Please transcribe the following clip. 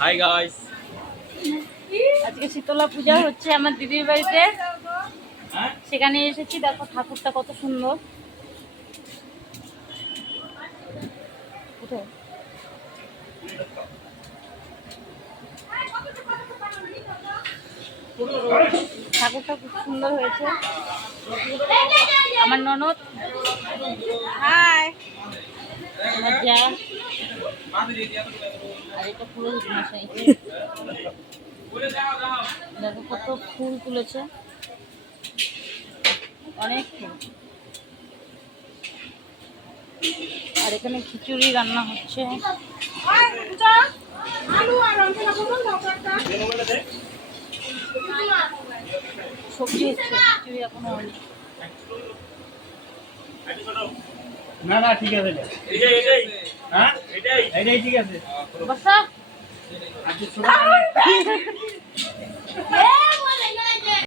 Hi guys, আজকে শীতলা পূজা হচ্ছে আমার দিদির বাড়িতে, সেখানে এসেছি। দেখো ঠাকুরটা কত সুন্দর। ঠাকুরটা খুব সুন্দর হয়েছে। আমার ননদ, হাই, আমার যা, আর এটা পুরোহিত মশাই। দেখো কত ফুল তুলেছে, অনেক ফুল। আর এখানে খিচুড়ি রান্না হচ্ছে। সবজি হচ্ছে, খিচুড়ি এখনো হয়নি। না না ঠিক আছে, হ্যাঁ এটাই ঠিক আছে। বসা।